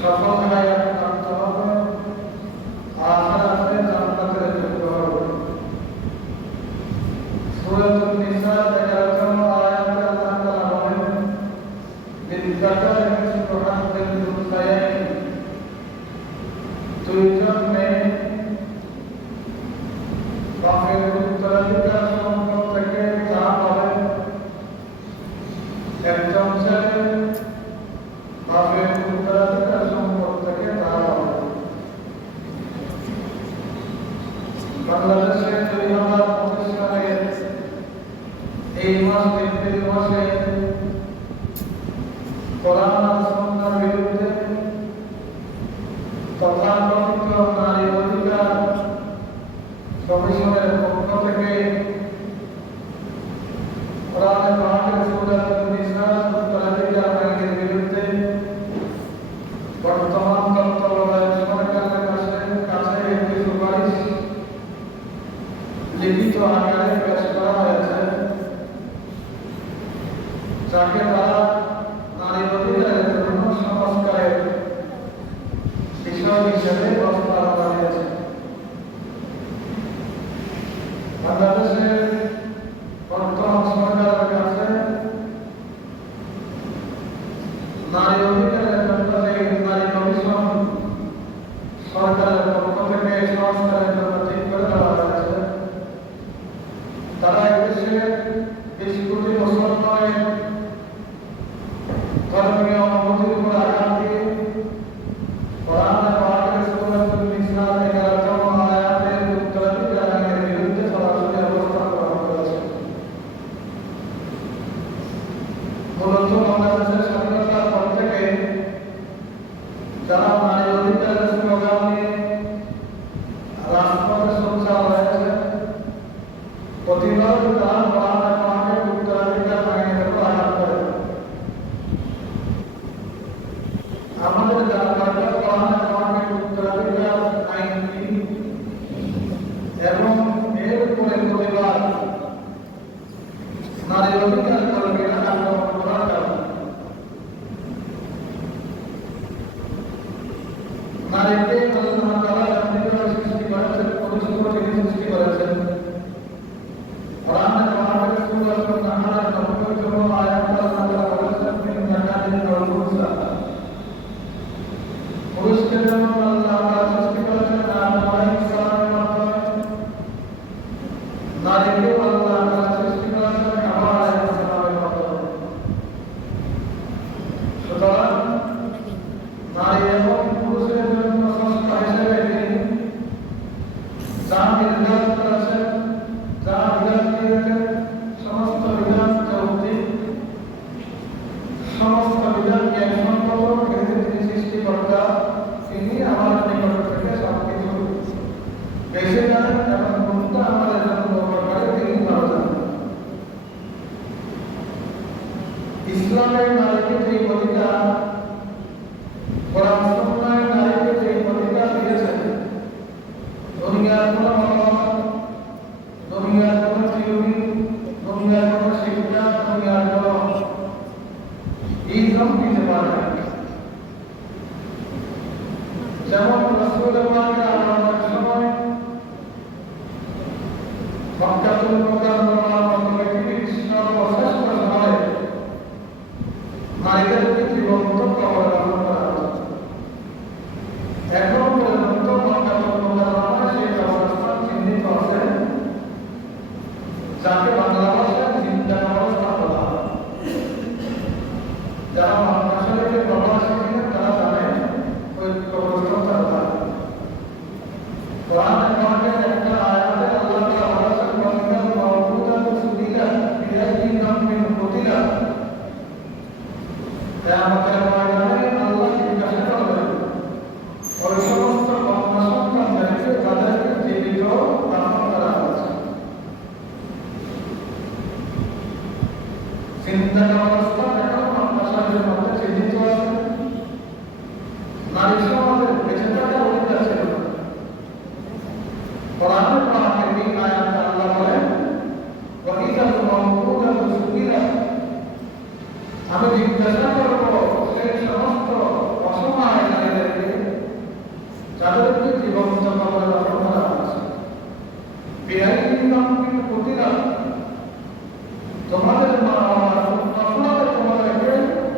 সফল হায়াত প্রাপ্ত হবে দুইজন মেয়ে বাপের উত্তরাধিকার সম্পদ থেকে যা পাবে, একজন ছেলে বাপের উত্তরাধিকার সম্পদ থেকে তা পাবে। বাংলাদেশে 2025 সালে এই মাস এপ্রিল মাসে কোরআন আর সুন্নাহর বিরুদ্ধে তথাকথিত নারী অধিকার কমিশনের পক্ষ থেকে কোরআনে পাকের সূরাতুন নিসার উত্তরাধিকার আইনের বিরুদ্ধে বর্তমান তত্ত্বাবধায়ক সরকারের কাছে একটি সুপারিশ লিখিত আকারে পেশ করা হয়েছে, যাকে তারা নারী অধিকারের জন্য সংস্কারের বিষয় হিসেবে প্রস্তাব জানিয়েছে। বাংলাদেশের বর্তমান সরকারের কাছে নারী অধিকারের জন্য যে নারী কমিশন সরকারের পক্ষ থেকে সংস্কারের জন্য ঠিক করে দেওয়া হয়েছে, তারা এদেশের 20 কোটি মুসলমানের ধর্মীয় অনুভূতির উপর আঘাত দিয়ে কোরআনে পাকের সূরাতুন নিসার 11তম আয়াতের উত্তরাধিকার আইনের বিরুদ্ধে সরাসরি অবস্থান গ্রহণ করেছে। মূলত বাংলাদেশের স্বাধীনতার পর থেকে যারা নারী অধিকারের স্লোগান নিয়ে রাজপথে সোচ্চার হয়েছে, প্রতিবার তারা কোরআনে পাকের উত্তরাধিকার আইনের উপর আঘাত করে। আমাদের যারা কোরআনে পাকের উত্তরাধিকার আইন কি এবং এর উপরে প্রতিবার নারী অধিকার কর্মীরা আক্রমণ করার কারণ নারীকে আল্লাহ তাআলা জান্নাতে সৃষ্টি করেছেন, পবিত্র থেকে সৃষ্টি করেছেন। কোরআনে পাকের সূরাতুন নাহলের 90তম আয়াতে আল্লাহ তাআলা বলেছেন, মিন যাকাতিন ওয়াল উনসা, পুরুষকে যেমন আল্লাহ তাআলা সৃষ্টি করেছেন আদম আলাইহিস সালামের মাধ্যমে, নারীকেও আল্লাহ তাআলা সৃষ্টি করেছেন হাওয়া আলাইহিস সালামের মাধ্যমে। সুতরাং নারী এবং পুরুষের জন্য স্রষ্টা হিসেবে তিনি যা নির্ধারণ করেছেন, যা বিধান দিয়েছেন, সমস্ত বিধান যৌক্তিক, সমস্ত বিধান ন্যায়সঙ্গত, কিন্তু তিনি সৃষ্টিকর্তা, তিনি আমাদের নিকট থেকে সবকিছু বেশি জানেন এবং কোনটা আমাদের জন্য উপকারী তিনি ভালো জানেন। ইসলামের নারীকে যে অধিকার, কোরআন সুন্নাহর নারীকে যে অধিকার দিয়েছেন, দুনিয়ার কোনো মতামত, দুনিয়ার কোনো থিওরি, দুনিয়ার কোনো শিক্ষা, দুনিয়ার কোনো ইলম দিতে পারে না। যেমন রাসূল পাকের আগমনের সময় মক্কাতুল মুকাররমার মতো পৃথিবীর সর্বশ্রেষ্ঠ শহরে নারীদেরকে জীবন্ত কবরে দাফন করা হয়েছে। এখন পর্যন্ত মক্কাতুল মুকাররমায় সেই কবরস্থান চিহ্নিত আছে, যাকে বাংলা ভাষায় জিন্দা কবরস্থান বলা হয়। যারা মক্কা শরীফে প্রবাসী ছিলেন তারা জানেন ওই কবরস্থানটা কোথায়। কোরআনে পাকের একটা আয়াতে আল্লাহ তাআলা বলেছেন, ওয়াইদাল মাউউদাতু সুইলাত বিআইয়ি যামবিন কুতিলাত, কিয়ামতের ময়দানে আল্লাহ জিজ্ঞাসা করবেন ওই সমস্ত কন্যা সন্তানদেরকে যাদেরকে জীবিত দাফন করা হয়েছে। জিন্দা কবরস্থান এখন মক্কা শরীফের মধ্যে চিহ্নিত আছে। নারী সমাজের বেঁচে থাকার অধিকার ছিল না। কোরআনে পাকের এই আয়াতে আল্লাহ বলেন, ওয়াইদাল মাউউদাতু সুইলাত, আমি জিজ্ঞাসা করব সেই সমস্ত অসহায় নারীদেরকে যাদেরকে জীবন্ত কবরে দাফন করা হয়েছে। বিআইয়ি যামবিন কুতিলাত, তোমাদের মা বাবা আপনাদের তোমাদেরকে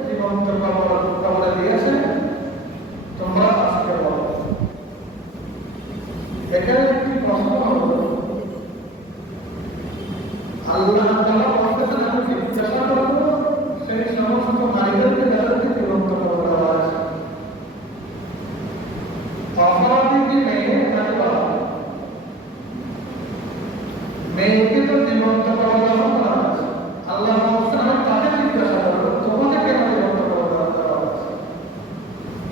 জীবন্ত কবরে দিয়েছে, তোমরা আজকে বলো এখানে একটি প্রশ্ন হলো, আল্লাহ তাআলা বলতেছেন আমি জিজ্ঞাসা করব সেই সমস্ত নারীদেরকে যাদেরকে জীবন্ত করে দেওয়া আছে। অপরাধী কি মেয়ে নাকি বাবা? মেয়েকে তো জীবন্ত করে দেওয়া আছে। আল্লাহ বলছেন আমি তাকে জিজ্ঞাসা করবো তোমাকে কেন জীবন্ত করে দেওয়া আছে।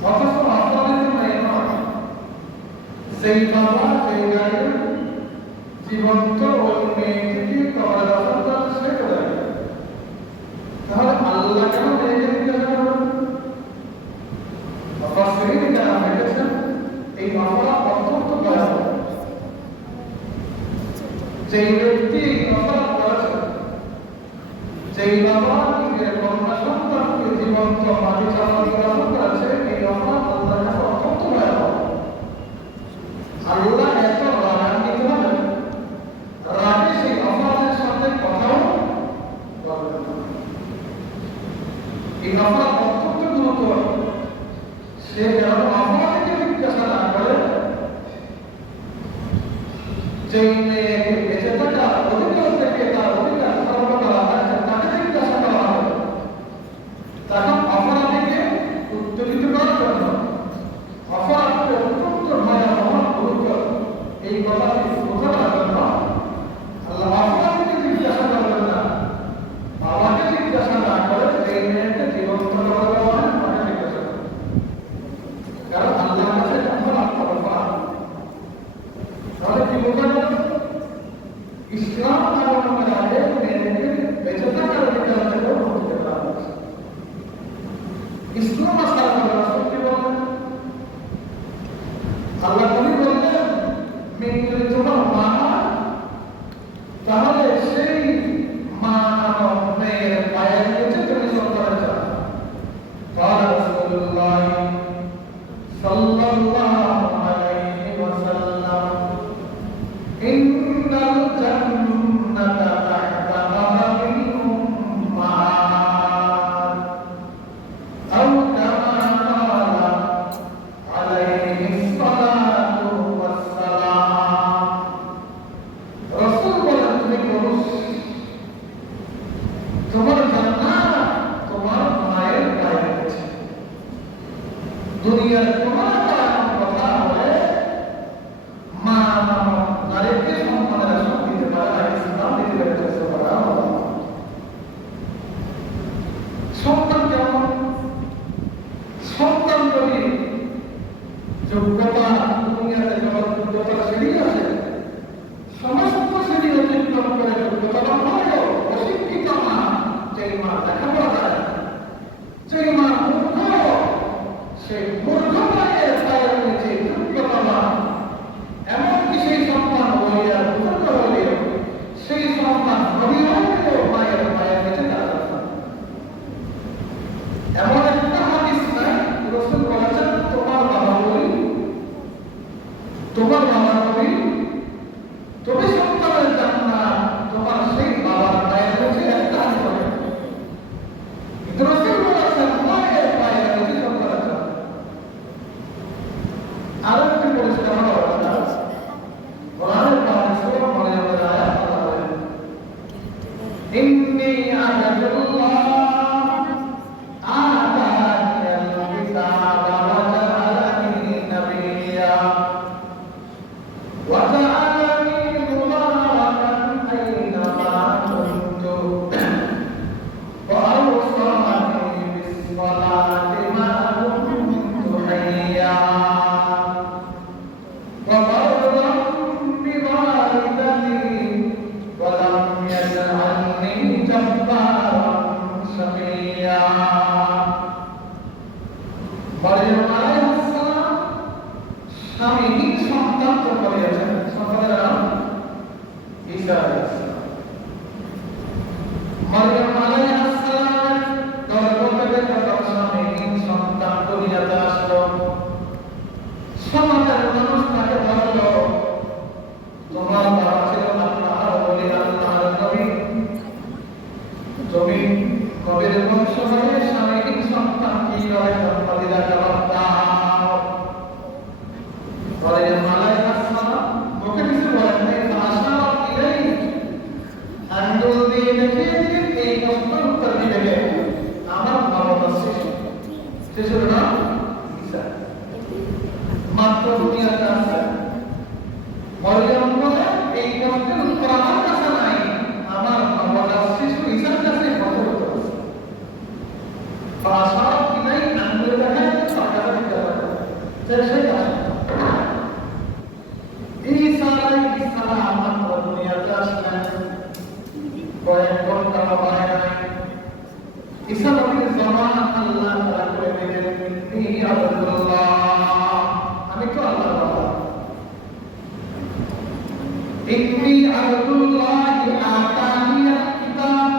অথচ অপরাধী তো মেয়ে নয়, সেই বাবা সেই নারী জীবন্ত ওই মেয়েটিকে করে দেওয়া সে করে। তাহলে আল্লাহ কেন মেয়েকে জিজ্ঞাসা করবেন? মুফাসসিরিন যারা লিখেছেন এই মামলা অত্যন্ত ভয়াবহ। যেই ব্যক্তি এই অপরাধ করেছেন, যেই বাবা নিজের কন্যা সন্তানকে জীবন্ত মাটি চাপা গ্রহণ করেছে, এই অপরাধ আল্লাহর কাছে অত্যন্ত ভয়াবহ। আল্লাহ এত রাগান্বিত হবেন, রাগে সেই অপরাধের সাথে কথাও বলবেন না। এই অপরাধ অত্যন্ত গুরুতর। সে যেন অপরাধীকে জিজ্ঞাসা না করে, যে মেয়েকে বেঁচে থাকার অধিকার থেকে তার অধিকার খর্ব করা হয়েছে তাকে জিজ্ঞাসা করা হবে, তখন অপরাধীকে উত্তেজিত করার জন্য, অপরাধকে অত্যন্ত ভয়াবহ গুরুতর এই কথাটি বোঝানোর জন্য আল্লাহ অপরাধীকে জিজ্ঞাসা করবেন না, বাবাকে জিজ্ঞাসা না করে এই মেয়েকে জীবন্ত করা দেওয়া হয় তাকে জিজ্ঞাসা করবেন। কারণ আল্লাহর কাছে অপরাধ অপরাধ। তাহলে কি বোঝা গেল? ইসলাম আগমনের আগে মেয়েকে বেঁচে থাকার অধিকার থেকেও বঞ্চিত করা হয়েছে। ইসলাম আসার পরে রাসূল কি বললেন? আল্লাহ নবী বললেন মেয়ে যদি তোমার মা হয় তাহলে সেই মা নামক মেয়ের পায়ের নিচে তুমি সন্তানের চাও। قال رسول الله صلى الله عليه وسلم إن الجنة تحت قدم الأمهات أو كما قال عليه الصلاة والسلام। رسول বলেন তুমি পুরুষ, তোমার জান্নাত তোমার মায়ের পায়ের নিচে। দুনিয়ার তোমার কথা বলে মা নামক নারীকে সন্তানের আসন দিতে পারে না, ইসলাম দিতে পেরেছে। সন্তান কেমন? সন্তান যদি যোগ্যতা দুনিয়াতে যখন যোগ্যতার সিঁড়ি আছে, সমস্ত সিঁড়ি অতিক্রম করে যোগ্যতা হলেও অশিক্ষিত মা, যেই মা লেখাপড়া যায় না, যেই মা মূর্খ, সেই মূর্খ মায়ের পায়ের নিচে যোগ্যতা মা, এমনকি সেই সন্তান বলিয়া বুজুর্গ হলেও সেই সন্তান নবী হলেও মায়ের পায়ের নিচে দাঁড়াবে। এমন একটা হাদিস নাই রাসূল বলেছেন তোমার বাবা বলি, তোমার বাবা নবী, তুমি সন্তানের জান্নাত তোমার সেই বাবার পায়ের নিচে একটা হাদিস হবে। কিন্তু রাসূল বলেছেন মায়ের পায়ের নিচে সন্তানের জান্নাত। আরো একটি পরিষ্কার হওয়া দরকার, কোরআনের পাঁচ সূরা মারইয়ামের আয়াত আল্লাহ বলেন ইন্নী আ'বুদুল্লাহ আতানিয়াল কিতাবা ওয়া জাআলানি নাবিয়্যা ওয়া জাআলানি মুবারাকান আইনামা কুনতু ওয়া আওসানি বিস-সালাতি মা কুনতু হাইয়্যা وبرا بوالدتي ولم يجعلني جبارا شقيا। মরিয়ম আলাইহিস সালাম স্বামীহীন সন্তান তো করিয়েছেন, সন্তানের নাম ঈসা আলাইহিস সালাম। মরিয়ম আলাইহিস সালামের গর্ভ থেকে যখন স্বামীহীন সন্তান দুনিয়াতে আসলো, সমাজের মানুষ তাকে বলল তোমার বাবা ছিল আল্লাহর ওলি, আল্লাহর নবী, তুমি কবির বংশ হয়ে স্বামীহীন সন্তান কিভাবে জন্ম দিলা, জবাব দাও। মরিয়ম আলাইহিস সালাম দেখিয়ে দিন এই প্রশ্নের উত্তর দিবে কে? আমার বাবা শিশু। শিশুর নাম ঈসা। মাত্র দুনিয়াতে আছে। মরিয়ম বলে এই প্রশ্নের উত্তর আমার কাছে নাই, আমার বাবা শিশু ঈসার কাছে প্রশ্নের উত্তর আছে। ভাষা কিনাই আঙ্গুলে দেখা সরকার দিতে পারে। সেই ঈসা আলাইহিস সালাম মাত্র দুনিয়াতে আসলেন, কয়েক ঘন্টা হয় নাই। ঈসা নবীর জবান আল্লাহ তাআলা করে দিলেন, ইন্নী আব্দুল্লাহ, আমি তো আল্লাহর বান্দা। ইন্নী আব্দুল্লাহ আতানিয়াল কিতাব,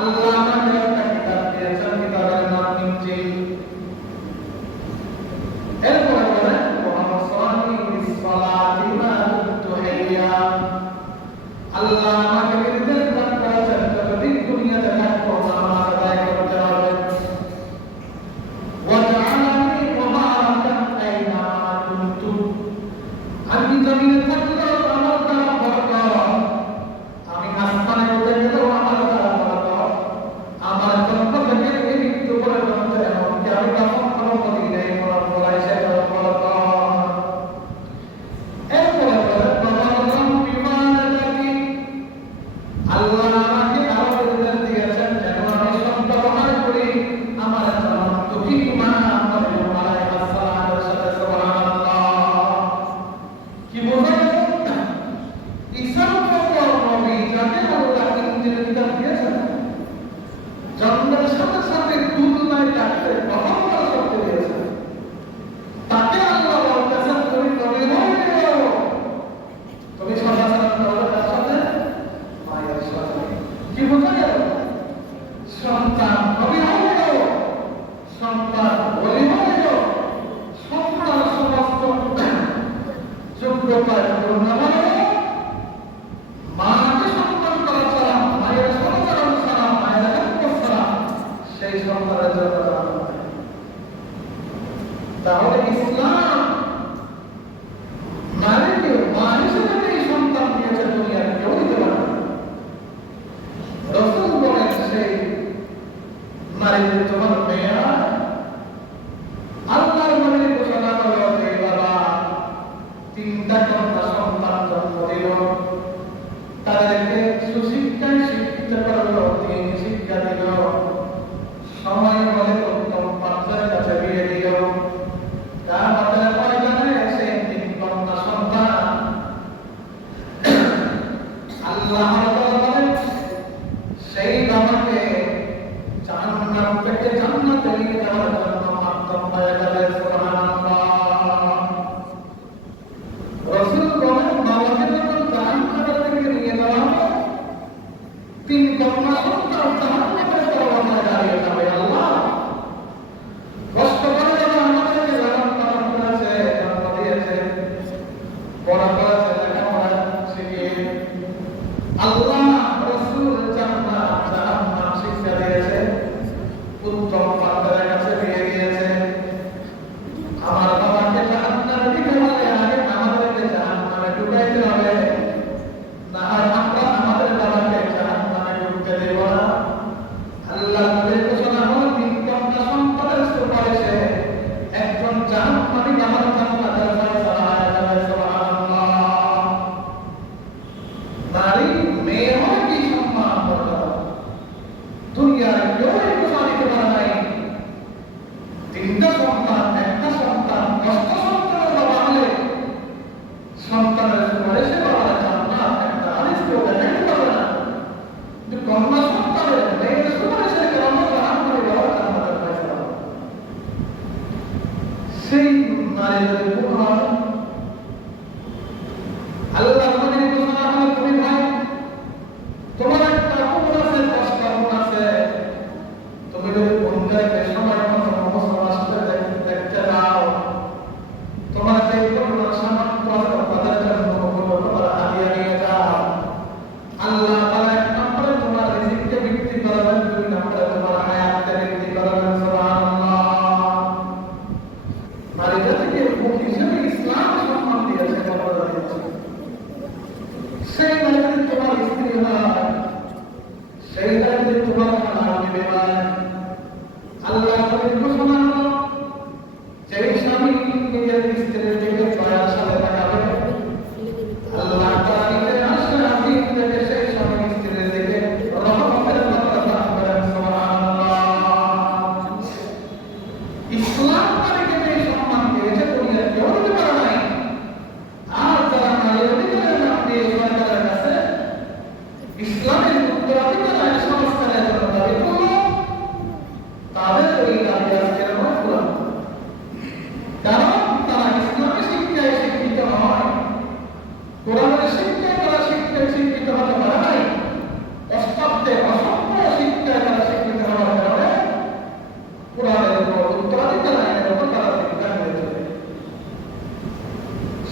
আল্লাহ আমাকে একটা কিতাব দিয়েছেন, কিতাবের নাম ইনজিল। এরপরে বলেন ওয়াসানি বিসসালাতি মা দুমতু হাইয়া, আল্লাহ আমাকে নির্দেশ করেছেন যতদিন দুনিয়াতে থাকবো নামাজ আদায় করতে হবে। ওয়াজআলানি মুবারাকান আইনামা কুনতু, আমি জমিনে থাকলেও আমার দ্বারা বরকত, আমি আসমানে উঠে গেলেও আমার দ্বারা বরকত, আমার জন্ম থেকে মৃত্যু পর্যন্ত এমনকি আমি কখন কোনো মদিনায় মরণ বলাই সেটাও বরকত। এরপরে বলে বাবালাম বিমানাতি, আল্লাহ আমাকে আরো নির্দেশ দিয়েছেন যেন আমি সত্য ব্যবহার করি আমার জন্ম দুঃখী মা মরিয়ম আলাইহিস সালামের সাথে। সুবহানাল্লাহ। কি বোঝা গেল? ঈসা নবী যাকে আল্লাহ ইনজিল কিতাব দিয়েছেন, জন্মের সাথে সাথে দুনিয়ায় ডাকতে বাবা শক্তি দিয়েছেন, তাকে আল্লাহ বলতেছেন তুমি নবী হয়ে যাও, তুমি সদাচরণ করো তার সাথে, মায়ের সাথে। কি বোঝা গেল? সন্তান নবী হয়ে যাও, সন্তান ওলি হয়ে যাও, সন্তান সমস্ত যোগ্যতায় পূর্ণ হয়ে মাকে সম্মান করা ছাড়া, মায়ের সদাচরণ ছাড়া, মায়ের হেল্প ছাড়া সেই সন্তানের জন্য জান্নাত নাই। তাহলে ইসলাম নারীকে মা হিসেবে এই সন্তান দিয়েছে, দুনিয়ার কেউ দিতে পারে না। রাসূল বলেন সেই নারীদের তোমার মেয়েরা আল্লাহর নবীর ঘোষণা করলো যে বাবা তিনটা কন্যা সন্তান জন্ম দিল, তাদেরকে সুশিক্ষায় শিক্ষিত করলো, দিন শিক্ষা দিল, সময় বলে উত্তম পাত্রের কাছে বিয়ে দিল। কিয়ামতের ময়দানে সেই তিন কন্যা সন্তান আল্লাহ বলেন সেই বাবাকে জাহান্নাম থেকে জান্নাতে নিয়ে যাওয়ার জন্য মাধ্যম হয়ে যাবে। সুবহানাল্লাহ। রাসূল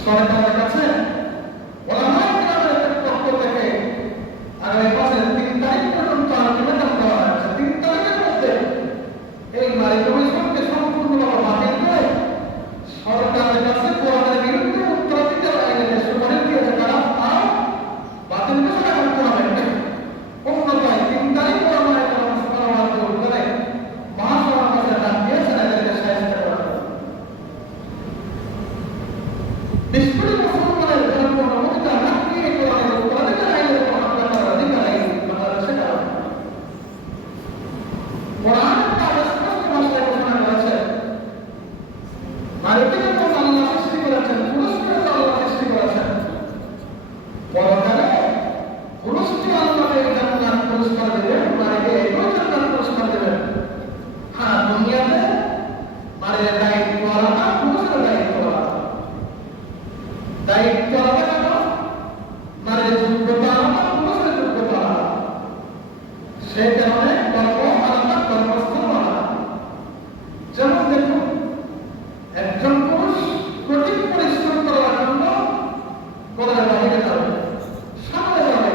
সরকারের কাছে ওলামায়ে কেরামের পক্ষ থেকে আগামী মাসের ৩ তারিখ পর্যন্ত আলটিমেটাম দেওয়া হয়েছে। ৩ তারিখের মধ্যে এই নারী কমিশনকে সম্পূর্ণভাবে বাতিল করে সরকারের কাছে কোরআনের বিরুদ্ধে উত্তরাধিকার আইনে যে সুপারিশ দিয়েছে তারা বাতিল ঘোষণা করতে হবে। অন্যথায় ৩ তারিখ ওলামায়ে কেরাম সমাবেশ করে মহাসমাবেশে ডাক দিয়েছেন এদেরকে শায়েস্তা করা হবে। নিষ্পত্তি মুসলমানের জন্য অনুমোদিত হাত দিয়ে কোরআনের উত্তরাধিকার আইনের মহাত্মা করার অধিকার আইন বাংলাদেশে কারণ কোরআন তার স্পষ্ট ভাষায় ঘোষণা করেছে নারীকে যখন আল্লাহ সৃষ্টি করেছেন পুরুষকে আল্লাহ সৃষ্টি করেছেন পরকালে পুরুষকে আল্লাহ এই জান্নাত পুরস্কার দেবেন নারীকে একই জান্নাত পুরস্কার দেবেন। হ্যাঁ, দুনিয়াতে নারীর দায়িত্ব আলাদা, পুরুষের দায়িত্ব আলাদা। দায়িত্ব আলাদা কেন? নারীর যোগ্যতা আলাদা, পুরুষের যোগ্যতা আলাদা। সেই কারণে কর্ম আলাদা, কর্মস্থল আলাদা। যেমন দেখুন, একজন পুরুষ কঠিন পরিশ্রম করার জন্য ঘরের বাহিরে যাবে, সামনে যাবে,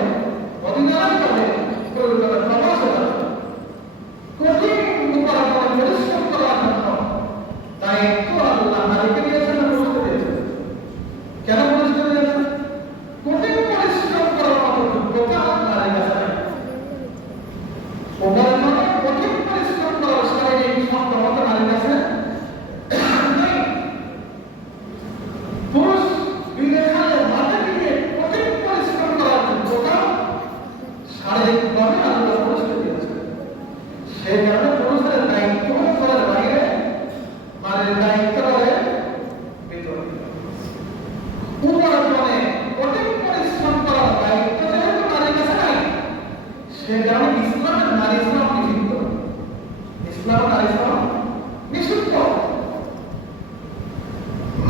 অধিনায়ক যাবে, প্রয়োজনে প্রবাসে যাবে। কঠিন উপার্জন পরিশ্রম করার জন্য দায়িত্ব আল্লাহ নারীকে দিয়েছেন না পুরুষকে দিয়েছেন? কেন পুরুষকে দিয়েছেন? কঠিন পরিশ্রম করার মতো যোগ্যতা নারীর কাছে নাই। উপার্জনে কঠিন পরিশ্রম করার শারীরিক সক্ষমতা নারীর কাছে নাই। পুরুষ বিদেশে মাঠে গিয়ে কঠিন পরিশ্রম করার যোগ্যতা শারীরিকভাবে আল্লাহ পুরুষকে দিয়েছেন। সেই কারণে পুরুষের দায়িত্ব ঘরের বাইরে, নারীর দায়িত্ব ঘরের ভিতরে। উপার্জনে কঠিন পরিশ্রম করার দায়িত্ব যেহেতু নারীর কাছে নাই, সে কারণে ইসলামের নারী শ্রম নিষিদ্ধ। ইসলামের নারী শ্রম নিষিদ্ধ।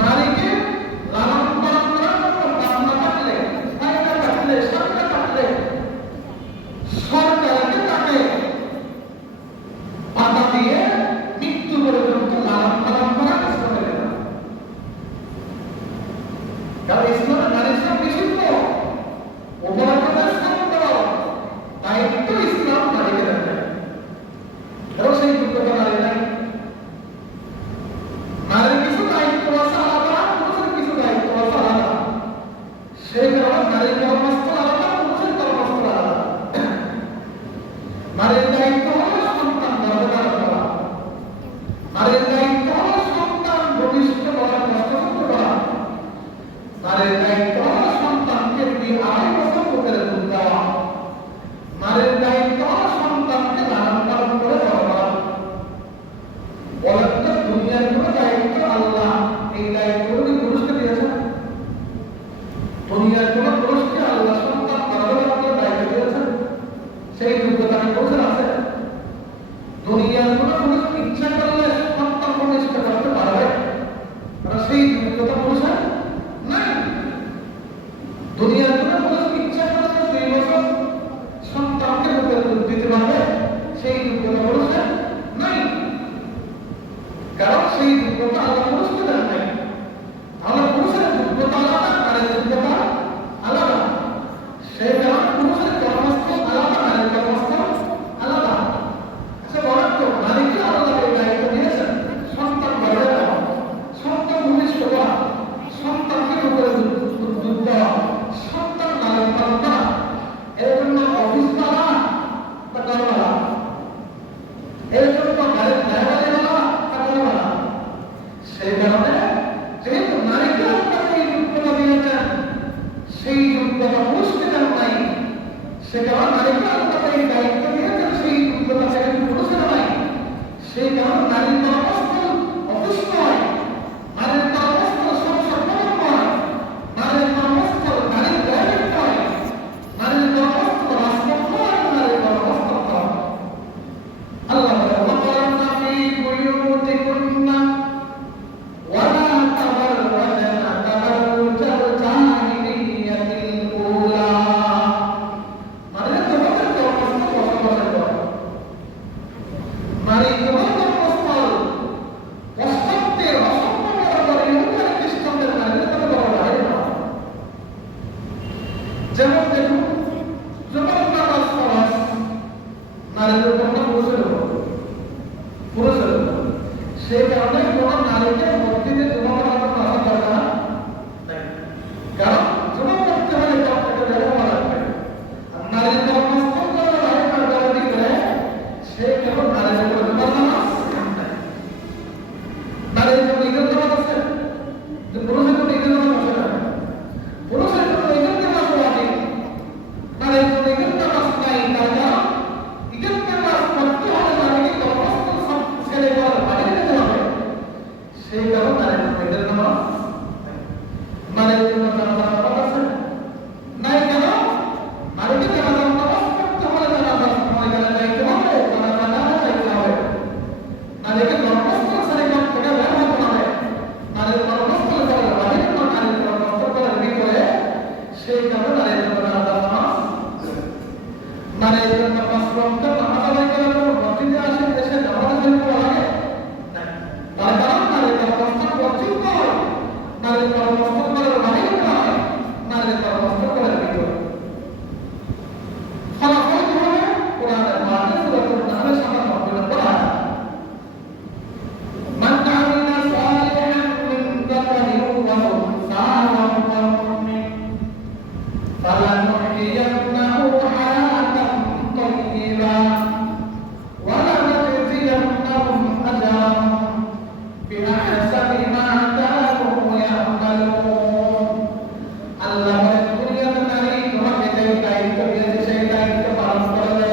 নারীকে লালন পালন করার জন্য বান্না কাটলে, পায়রা কাটলে, সাপটা কাটলে সরকারকে তাকে বাধা দিয়ে মৃত্যু পর্যন্ত লালন পালন করা ইসলামের বিধান। কারণ ইসলামের নারী শ্রম নিষিদ্ধ। উপার্জনের শ্রম দেওয়া দায়িত্ব ইসলাম নারীকে দেয়। কারণ সেই যোগ্যতা নারী নাই। নারীর কিছু দায়িত্ব আছে আলাদা, পুরুষের কিছু দায়িত্ব আছে আলাদা। সেই কারণে নারীর কর্মস্থল আলাদা, পুরুষের কর্মস্থল আলাদা। নারীর দায়িত্ব হলো সন্তান গর্ভধারণ করা। নারীর দায়িত্ব হলো সন্তান ভবিষ্যতে বড় কষ্ট করা। নারীর দায়িত্ব হলো সন্তানকে 2-2.5 বছর বুকের দুধ দেওয়া। নারীর দায়িত্ব হলো সন্তানকে লালন পালন করে বড় করা। বলেন তো, দুনিয়ার কোন দায়িত্ব আল্লাহ এই দায়িত্বগুলি পুরুষকে দিয়েছেন? দুনিয়ার কোন পুরুষকে আল্লাহ সন্তান গর্ভধারণ করার দায়িত্ব দিয়েছেন? সেই যোগ্যতা পুরুষের আছে? দুনিয়ার কোন পুরুষ ইচ্ছা করলে সন্তান প্রতিষ্ঠা করতে পারবে? সেই যোগ্যতা পুরুষের নাই। দুনিয়ার কোন পুরুষ ইচ্ছা করলে 2 বছর সন্তানকে বুকের দুধ দিতে পারবে? সেই যোগ্যতা পুরুষের নাই। কারণ সেই যোগ্যতা আল্লাহ পুরুষকে দেন নাই। তাহলে পুরুষের যোগ্যতা আলাদা, নারীর যোগ্যতা আলাদা। সেই কারণে পুরুষের কর্মস্থল আলাদা, নারীর কর্মস্থল আলাদা। আচ্ছা বলেন তো, নারীকে আল্লাহ এই দায়িত্ব দিয়েছেন সন্তান গর্ভে দেওয়া, সন্তান ভূমিষ্ঠ করা, সন্তানকে উপরে দুধ দেওয়া, সন্তান লালন পালন করা। এর জন্য অফিস পালা বা গর্বালা, এর জন্য গাড়ির ড্রাইভারে বলা বা গর্বালা। সেই কারণে যেহেতু নারীকে আল্লাহ এই যোগ্যতা দিয়েছেন, সেই যোগ্যতা পুরুষকে দেন নাই। সে কারণে নারীকে আল্লাহ এই দায়িত্ব দিয়েছেন, সেই যোগ্যতা সেখানে পুরুষের নাই। সেই কারণে নারীর কর্মস্থল অফিস নয়, নারীর কর্মস্থল সংসার ভবন নয়, নারীর কর্মস্থল গাড়ির ড্রাইভিং নয়, নারীর কর্মস্থল রাজপথ নয়, নারীর কর্মস্থল ঘর। আল্লাহ বলেন, ওয়াকারনা ফী বুয়ুতিকুন্না ওয়ালা তাবাররাজনা তাবাররুজাল জাহিলিয়াতিল উলা। মানে তোমাদের কর্মস্থল বসবাসের ঘর। নারী তোমার কর্মস্থল নারীর জন্য জানাজার নামাজ আছে? নাই কেন? নারীকে জানাজার নামাজ পড়তে হলে জানাজার ময়দানে যাইতে হবে, জানাজা না যাইতে হবে। নারীকে গর্ভস্থল শরীর থেকে বের হতে হবে। নারীর গর্ভস্থল শরীর বাহির বা নারীর গর্ভস্থলের ভিতরে সেই কারণে নারীর জন্য জানাজার নামাজ। নারীর জন্য 5 ওয়াক্ত নামাজ আদায় করার জন্য মসজিদে আসে এসে নামাজ আদায় করা লাগে? তার কারণ নারীর গর্ভস্থল মসজিদ নয়, নারীর গর্ভস্থলের বাহির নয়, নারীর গর্ভস্থলের ভিতরে। ফলাফল কি হবে? কোরআনের মাঝে সূরাতুন নাহলের সামনে সম্পূর্ণ করা মান আমিলা সালিহান মিন যাকারিন ওয়া উনসা ওয়া হুয়া মুমিন ফালানুহইয়ান্নাহু হায়াতান তাইয়্যিবা ওয়া লানাজজিয়ান্নাহুম আজরাহুম বিআহসানি মা কানু ইয়া'মালুন। আল্লাহ বলেন, দুনিয়ার নারী তোমাকে যে দায়িত্ব দিয়েছে সেই দায়িত্ব পালন করলে,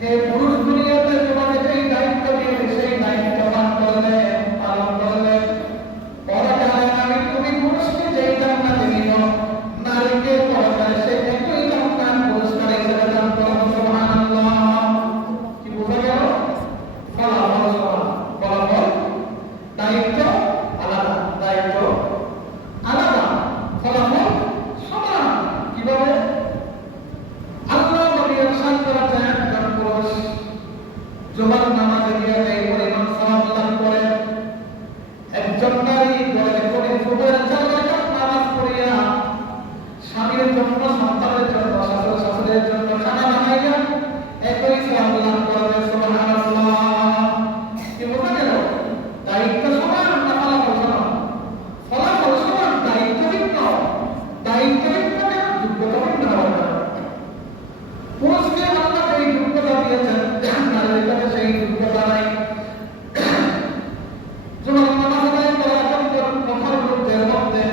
হে পুরুষ দুনিয়াতে তোমাকে যে দায়িত্ব দিয়েছে সেই দায়িত্ব পালন করলে, পরকালে আমি তুমি পুরুষকে যেই জান্নাত দিব, নারীকে পরকালে সে একই জান্নাত পুরস্কার হিসেবে দান করবে। সুবহানাল্লাহ। কি বোঝা গেল? ফলাফল সমান। ফলাফল, দায়িত্ব আলাদা, দায়িত্ব আলাদা, ফলাফল সমান। কিভাবে? আল্লাহ নবী ইরশাদ করেছেন, একজন পুরুষ জুমার নামাজে গিয়ে এই পরিমাণ সওয়াব লাভ করে, একজন নারী ঘরে করে সুবহের 4 রাকাত নামাজ পড়িয়া স্বামীর জন্য, সন্তানের জন্য, শ্বশুর শাশুড়ির জন্য খানা বানাইয়া একই সওয়াব লাভ করবে। সুবহানাল্লাহ। কি বোঝা গেল? দায়িত্ব সমান না ফলাফল সমান? ফলাফল সমান, দায়িত্ব ভিন্ন। দায়িত্ব ভিন্ন কেন? যোগ্যতা ভিন্ন হওয়ার কারণে। পুরুষকে আল্লাহ এই যোগ্যতা দিয়েছেন, নারীর কাছে সেই যোগ্যতা নাই। জুমার নামাজ আদায় করা এখন কথার রোদের মধ্যে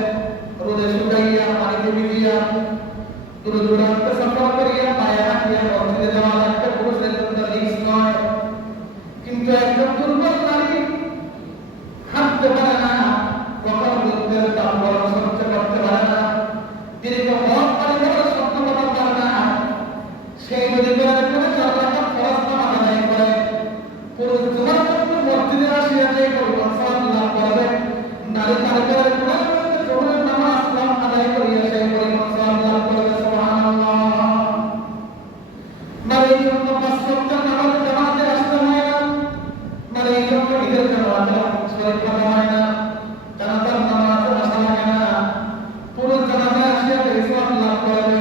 রোদে শুকাইয়া পানিতে ভিজিয়া দূর দূরান্ত সফর করিয়া পায়ে হাঁটিয়া মসজিদে যাওয়া একটা পুরুষের জন্য রিস্ক নয়। কিন্তু একজন দুর্বল নারী হাঁটতে পারে না, কখনো রোদের তাপ গরম সহ্য করতে পারে না, দীর্ঘ পথ পাড়ি দেওয়ার সহ্য করতে পারে না, সেই যদি করে 4 রাকাত ফরজ নামাজ আদায় করে, পুরুষ জুমার জন্য মসজিদে আসিয়া যে পরিমাণ সওয়াব লাভ করবে, নারী তার করে জোহরের নামাজ আদায় করিয়া সেই পরিমাণ সওয়াব লাভ করবে। সুবহানাল্লাহ। নারীর জন্য 5 ওয়াক্ত নামাজ জামাতে আসতে হয় না, নারীর জন্য ঈদের জামাতে শরীক হতে হয় না, জানাজার নামাজে আসা লাগে না। পুরুষ জানাজায় আসিয়া যে সওয়াব লাভ করবে,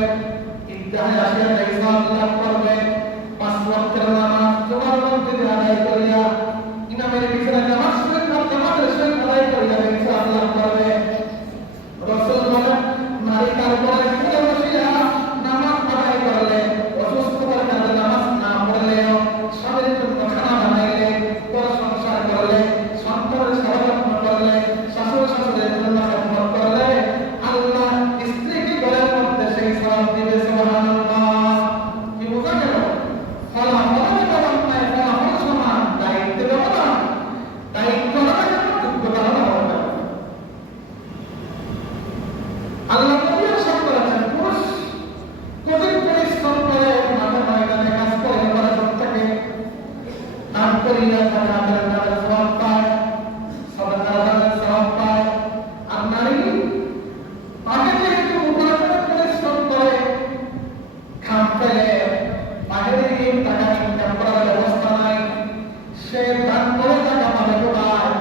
ঈদগাহে আসিয়া যে সওয়াব লাভ করবে, 5 ওয়াক্তের নামাজ জুমার মসজিদে আদায় করিয়া ইমামের পিছনে নামাজ জামাতের সহিত আদায় করিয়া যে সওয়াব লাভ করবে। রাসূল বলেন, নারী তার উপরে খুলে বসিয়া নামাজ আদায় করলে, অসুস্থতার কারণে নামাজ না পড়লেও, স্বামীর জন্য খানা বানাইলে, পর সংসার করলে, সন্তানের সেবা যত্ন করলে, শাশুড় শাশুড়ির জন্য খেদমত করলে, আল্লাহ স্ত্রীকে ঘরের মধ্যে সেই সওয়াব দিবে। সুবহানাল্লাহ। কি বোঝা গেল? ফলাফলের ব্যবধান নাই, ফলাফল সমান, দায়িত্বের ব্যবধান, দায়িত্ব আলাদা, যোগ্যতা আলাদা। আল্লাহ নবী ইরশাদ করেছেন, পুরুষ কঠিন পরিশ্রম করে মাঠে ময়দানে কাজ করে পরিশ্রম থেকে দান করিয়া জাকাতের নামের সওয়াব পায়, সাদাকার নামের সওয়াব পায়। আর নারী তাকে যেহেতু উপরে পরিশ্রম করে, খাম ফেলে, বাইরে গিয়ে টাকা ইনকাম করার ব্যবস্থা নাই, সে দান করে টাকা পাবে কোথায়?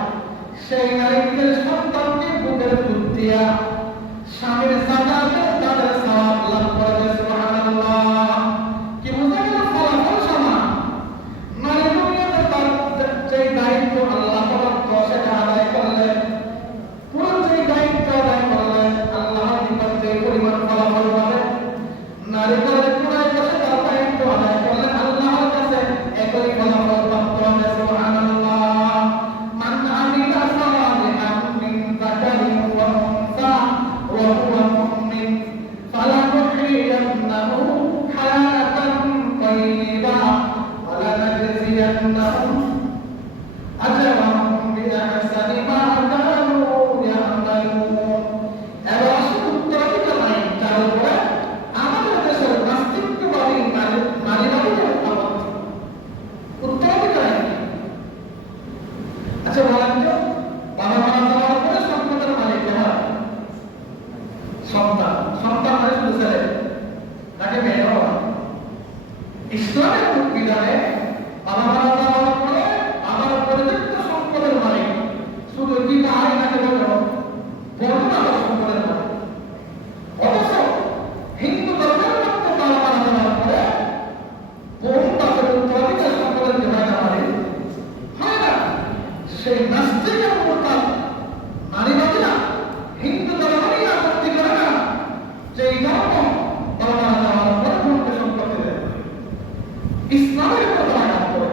সেই নারী নিজের সন্তানকে বুকের দুধ দিয়া স্বামীর জাকাতে তাদের সওয়াব লাভ করবে। সুবহানাল্লাহ। কি বোঝা গেল? ফলাফল সমান। নারী দুনিয়াতে তার যে দায়িত্ব আল্লাহ প্রদত্ত সেটা আদায় করলে, পুরুষ যে দায়িত্ব আদায় করলে, আল্লাহর নিকট যে পরিমাণ ফলাফল পাবে, নারী তাদের কোনায় বসে তার দায়িত্ব আদায় করলে আল্লাহর কাছে একই ফলাফল প্রাপ্ত হবে। সুবহানাল্লাহ। মান আমিলা সালিহান মিন যাকারিন ওয়া উনসা ওয়া হুয়া মুমিন সকলের মধ্যে। অথচ হিন্দু ধর্মের মধ্যে তালা মারা দেওয়ার পরে বোন বাপের উত্তরাধিকার সকলের হয় না, মানে হয় না। সেই নাস্তিক এবং মোরতাদ নারীবাদীরা হিন্দু ধর্ম নিয়ে আপত্তি করে না যে এই ধর্ম তালা মারা দেওয়ার পরে বোনকে সম্পত্তি দেয়, ইসলামের উপর তারা আঘাত করে।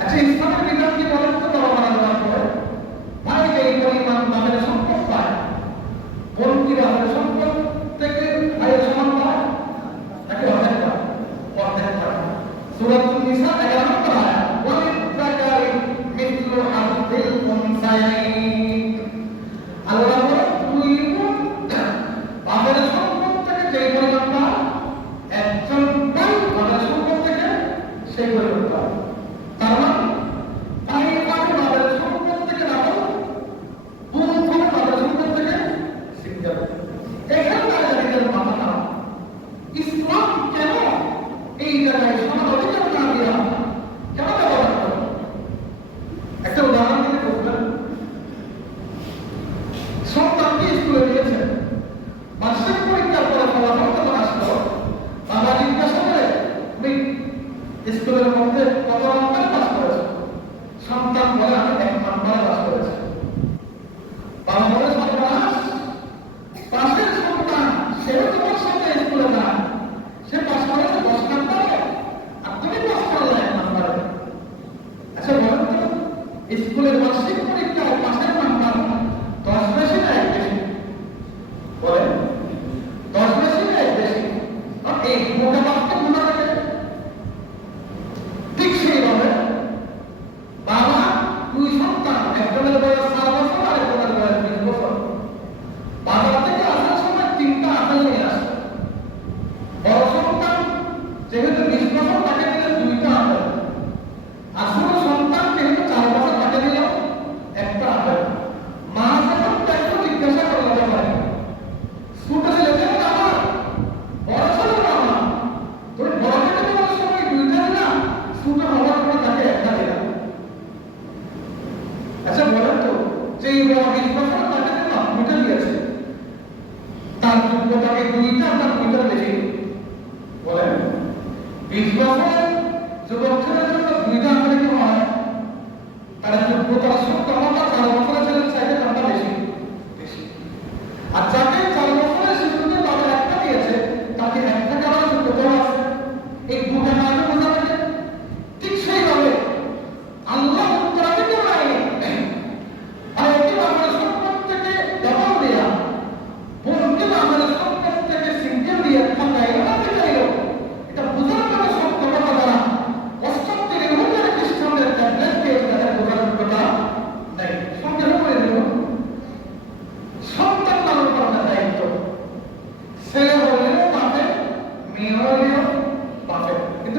আচ্ছা, ইসলামের বিধান কি বলেন তো? তালা মারা দেওয়ার পরে ভাই যে এই পরিমাণ বাপের সম্পদ পায়, বোন কি বাপের সম্পদ থেকে ভাইয়ের সমান পায় নাকি অর্ধেক পায়? অর্ধেক পায়। সূরাতুন নিসা 11 নম্বর আয়াত, ওয়ালিযাকারি মিসলু হাযিল উনসায়াইন। আল্লাহ বলেন দুই বোন বাপের সম্পদ থেকে যে পরিমাণ পায়, একজন ভাই বাপের সম্পদ থেকে সেই পরিমাণ পায়। তার মানে ভাই পাবে বাপের সম্পদ থেকে ডাবল, বোন পাবে বাপের সম্পদ থেকে সিঙ্গেল। এখানে নারীদের মাথা খারাপ। ইসলাম কেন এই জায়গায় সমান অধিকার না দিয়া কেন ব্যবহার করে? একটা উদাহরণ দিতে বলবেন, সন্তানকে স্কুলে দিয়েছেন, বার্ষিক পরীক্ষার পরে ফলাফল যখন আসলো, বাবা জিজ্ঞাসা করে তুমি স্কুলের মধ্যে কত নম্বরে পাস করেছো? সন্তান বলে আমি 1 নম্বরে পাস করেছি। বাবা বলে সর্বনাশ, পাশের সন্তান সেও তোমার সাথে স্কুলে যায়, সে পাস করেছে 10 নম্বরে আর তুমি পাস করলে 1 নম্বরে। আচ্ছা বলেন তো, স্কুলের বার্ষিক পরীক্ষায় পাশের নাম্বার 10 বেশি না 1 বেশি? বলেন 10 বেশি না 1 বেশি? আর এই মোটা বাক্যে গুণা থাকে। ঠিক সেইভাবে বাবা দুই সন্তান, একজনের বয়স 4 বছর আর একজনের বয়স 20 বছর, বাজার থেকে আসার সময় 3টা আপেল নিয়ে আসে। বড় সন্তান যেহেতু 20 বছর, তাকে দিলে 2টা আপেল, আর ছোট সন্তান যেহেতু 4 বছর, তাকে দিল 1টা আপেল। মা যখন একটু জিজ্ঞাসা করলো ব্যাপারে, ছোট ছেলেকে আমার, বড় ছেলে আমার, তুমি বড় থেকে দেওয়ার সময় 2টা দিলাম, ছোট হওয়ার পর তাকে 1টা দিলাম। আচ্ছা বলেন তো, যে 20 বছর তাকে দিলাম 2টা দিয়েছে, তার যোগ্যতাকে 2টা তার 2টার বেশি? বলেন 20 বছরের যুবক ছেলের জন্য 2টা আপেল কি হয়? তার যোগ্যতার সত্য আমার 4 বছরের ছেলের চাইতে দামটা বেশি বেশি। আর যাকে 4 বছরের শিশুকে বাবা 1টা দিয়েছে, তাকে 1টা দেওয়ার যোগ্যতা আছে। এই 2টা না আগে বোঝা লাগে। ঠিক সেইভাবে আল্লাহ উত্তরাধিকার আইনে আর একটি বাবার সম্পদ থেকে ডাবল দেয়া, বোনকে বাবার সম্পদ থেকে সিঙ্গেল দিয়ে ঠকাইল না দেখাইল, এটা বোঝার জন্য সত্য কথা দ্বারা অষ্টমটি ইহুদের খ্রিস্টানদের ট্যাবলেট পেয়ে তাদের বোঝার যোগ্যতা নেই। সঙ্গে করে দিল সন্তান লালন পালনের দায়িত্ব, ছেলে হলেও বাপে, মেয়ে হলেও বাপে, কিন্তু